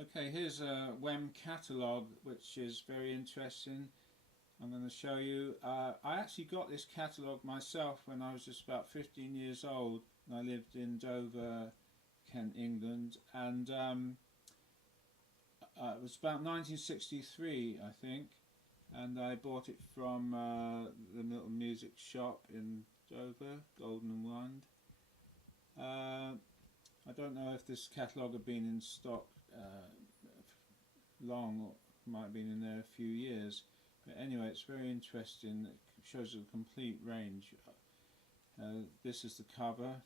Okay, here's a WEM catalogue which is very interesting. I'm going to show you. I actually got this catalogue myself when I was just about 15 years old, and I lived in Dover, Kent, England, and it was about 1963, I think, and I bought it from the little music shop in Dover, Golden and Wand. I don't know if this catalogue had been in stock long, or might have been in there a few years, but anyway, it's very interesting. It shows a complete range. This is the cover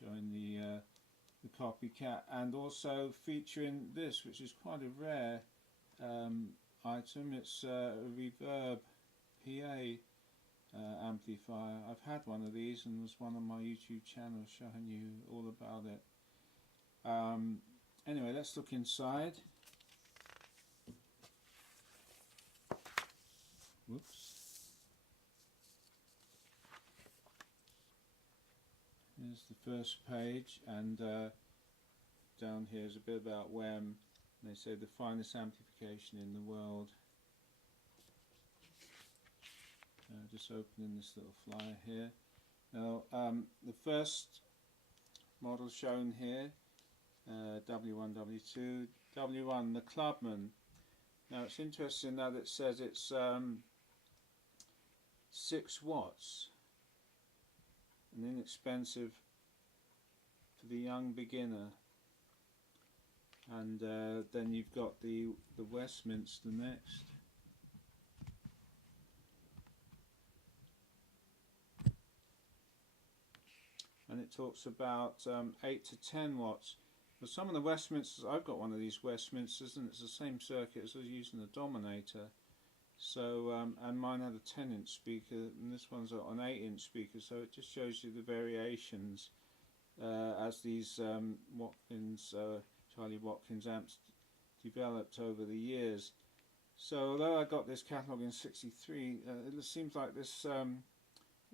showing the copycat, and also featuring this, which is quite a rare item. It's a Reverb Pa amplifier. I've had one of these, and there's one on my YouTube channel showing you all about it. Anyway, let's look inside. Whoops. Here's the first page, and down here is a bit about WEM. They say the finest amplification in the world. Just opening this little flyer here. Now, the first model shown here, W1, W2, W1, the Clubman. Now, it's interesting that it says it's 6 watts, and inexpensive for the young beginner. And then you've got the Westminster next. And it talks about 8 to 10 watts. But some of the Westminsters, I've got one of these Westminsters, and it's the same circuit as I was using the Dominator. So, and mine had a 10-inch speaker, and this one's an 8-inch speaker. So it just shows you the variations as these Watkins, Charlie Watkins amps developed over the years. So although I got this catalogue in '63, it seems like this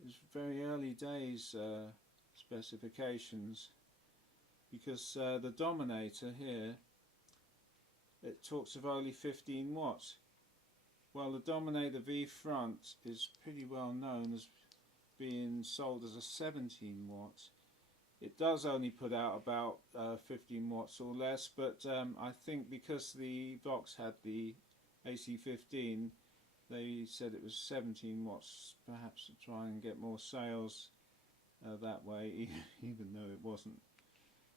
is very early days specifications, because the Dominator here, it talks of only 15 watts. Well, the Dominator V front is pretty well known as being sold as a 17 watts. It does only put out about 15 watts or less, but I think because the Vox had the AC15, they said it was 17 watts, perhaps to try and get more sales that way, even though it wasn't.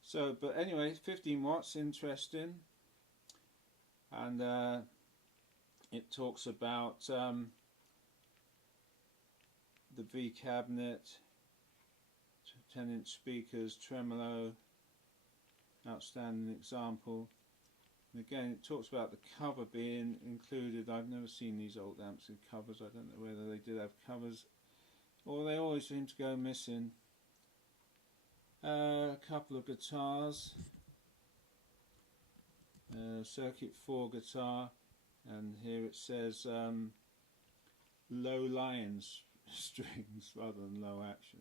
So, but anyway, 15 watts, interesting. And it talks about the V cabinet, 10-inch speakers, tremolo, outstanding example. And again, it talks about the cover being included. I've never seen these old amps with covers. I don't know whether they did have covers, or they always seem to go missing. A couple of guitars, Circuit 4 guitar, and here it says low line strings rather than low action.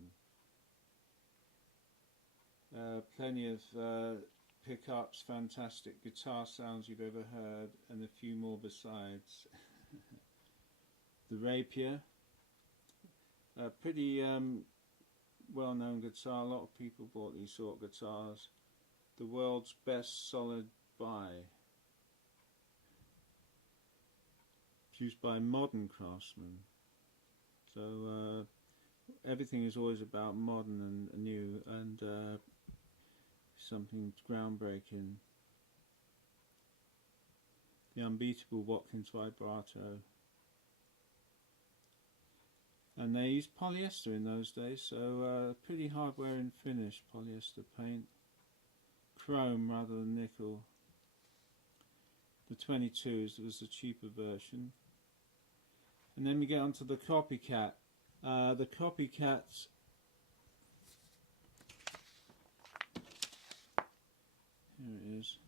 Plenty of pickups, fantastic guitar sounds you've ever heard, and a few more besides. The Rapier, pretty well-known guitar. A lot of people bought these sort of guitars. The world's best solid buy, produced by modern craftsmen. So everything is always about modern and new, and something groundbreaking. The unbeatable Watkins Vibrato. And they used polyester in those days, so pretty hard wearing finish, polyester paint. Chrome rather than nickel. The 22s was the cheaper version. And then we get onto the copycat. The copycats, here it is.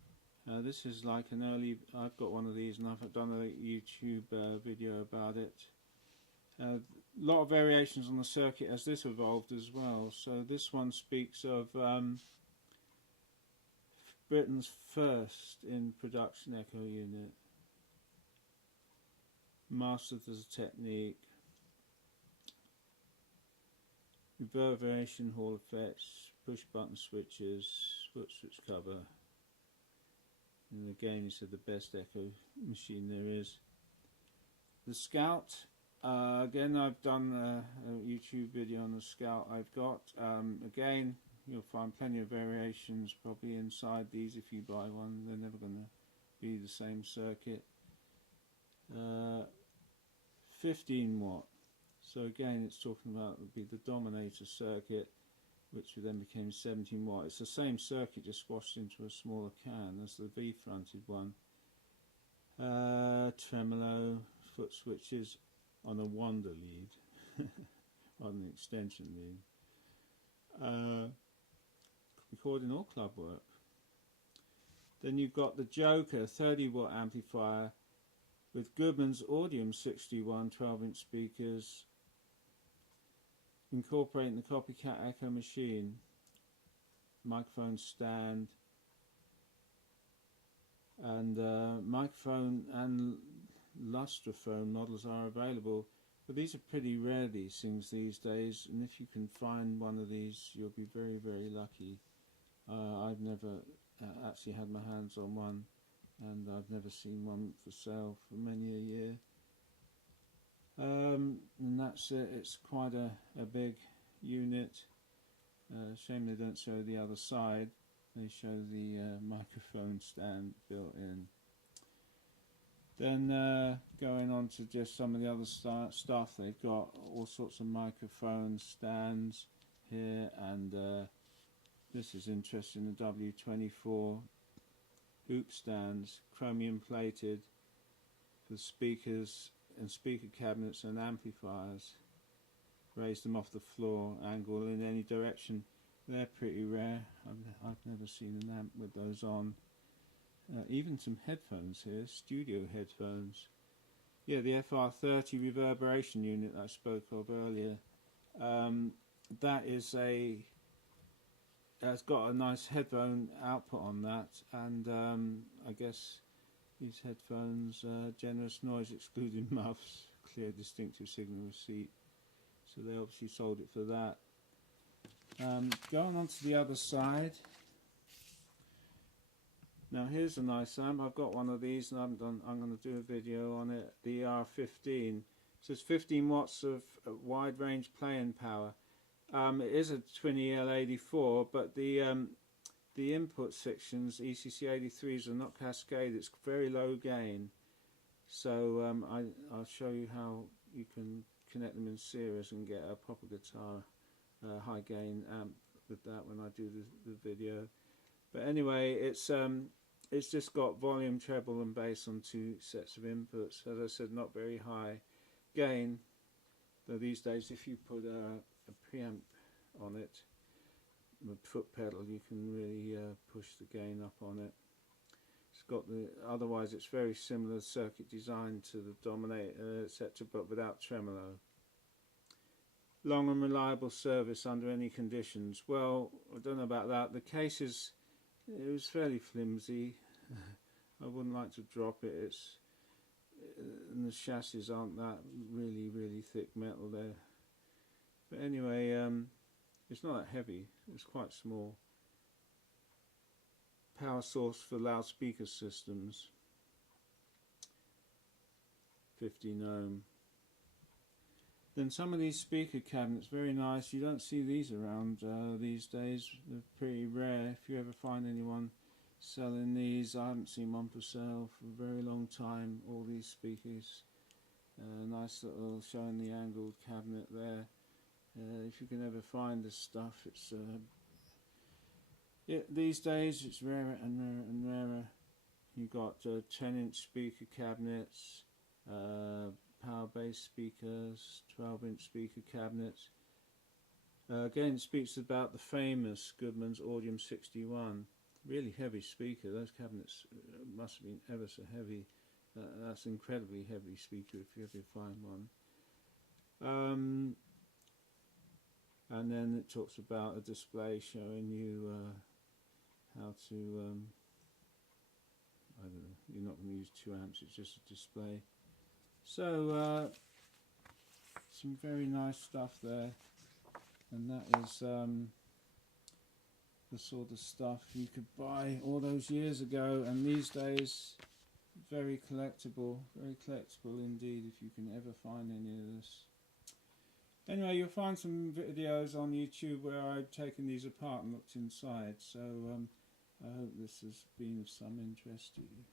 This is like an early, I've got one of these and I've done a YouTube video about it. A lot of variations on the circuit as this evolved as well. So this one speaks of Britain's first in production echo unit, mastered as a technique, reverberation, hall effects, push button switches, foot switch cover, and again he said the best echo machine there is. The Scout, again I've done a YouTube video on the Scout I've got. Again, you'll find plenty of variations probably inside these if you buy one. They're never going to be the same circuit. 15 watt. So again it's talking about would be the Dominator circuit, which then became 17 watt. It's the same circuit just squashed into a smaller can as the V fronted one. Tremolo, foot switches on a Wonder lead on an extension lead. Recording or club work. Then you've got the Joker 30 watt amplifier with Goodman's Audium 61 12-inch speakers, incorporating the copycat echo machine, microphone stand, and microphone and lustraphone models are available, but these are pretty rare, these things these days, and if you can find one of these you'll be very, very lucky. I've never actually had my hands on one, and I've never seen one for sale for many a year. And that's it. It's quite a big unit. Shame they don't show the other side. They show the microphone stand built in. Then going on to just some of the other stuff, they've got all sorts of microphone stands here, and this is interesting, the W24 hoop stands, chromium plated for speakers and speaker cabinets and amplifiers. Raise them off the floor, angle in any direction. They're pretty rare. I've never seen an amp with those on. Even some headphones here, studio headphones. Yeah, the FR30 reverberation unit I spoke of earlier. That is it's got a nice headphone output on that, and I guess these headphones, generous noise excluding muffs, clear distinctive signal receipt, so they obviously sold it for that. Going on to the other side, now here's a nice amp. I've got one of these and I'm going to do a video on it, the R15. So it's 15 watts of wide range playing power. It is a twin EL84, but the input sections, ECC 83s, are not cascade. It's very low gain. So I'll show you how you can connect them in series and get a proper guitar high gain amp with that when I do the video. But anyway, it's just got volume, treble and bass on two sets of inputs. As I said, not very high gain, though these days if you put a preamp on it, a foot pedal, you can really push the gain up on it. It's got otherwise it's very similar circuit design to the Dominator etc., but without tremolo. Long and reliable service under any conditions. Well, I don't know about that. The case it was fairly flimsy. I wouldn't like to drop it. And the chassis aren't that really thick metal there. But anyway, it's not that heavy. It's quite small. Power source for loudspeaker systems. 15 ohm. Then some of these speaker cabinets, very nice. You don't see these around these days. They're pretty rare. If you ever find anyone selling these, I haven't seen one for sale for a very long time. All these speakers, nice little showing the angled cabinet there. If you can ever find this stuff, it's these days it's rarer and rarer and rarer. You've got 10-inch speaker cabinets, power bass speakers, 12-inch speaker cabinets. Again, it speaks about the famous Goodman's Audium 61. Really heavy speaker. Those cabinets must have been ever so heavy. That's an incredibly heavy speaker if you ever find one. And then it talks about a display showing you how to use 2 amps, it's just a display. So some very nice stuff there, and that is the sort of stuff you could buy all those years ago, and these days very collectible indeed, if you can ever find any of this. Anyway, you'll find some videos on YouTube where I've taken these apart and looked inside, so I hope this has been of some interest to you.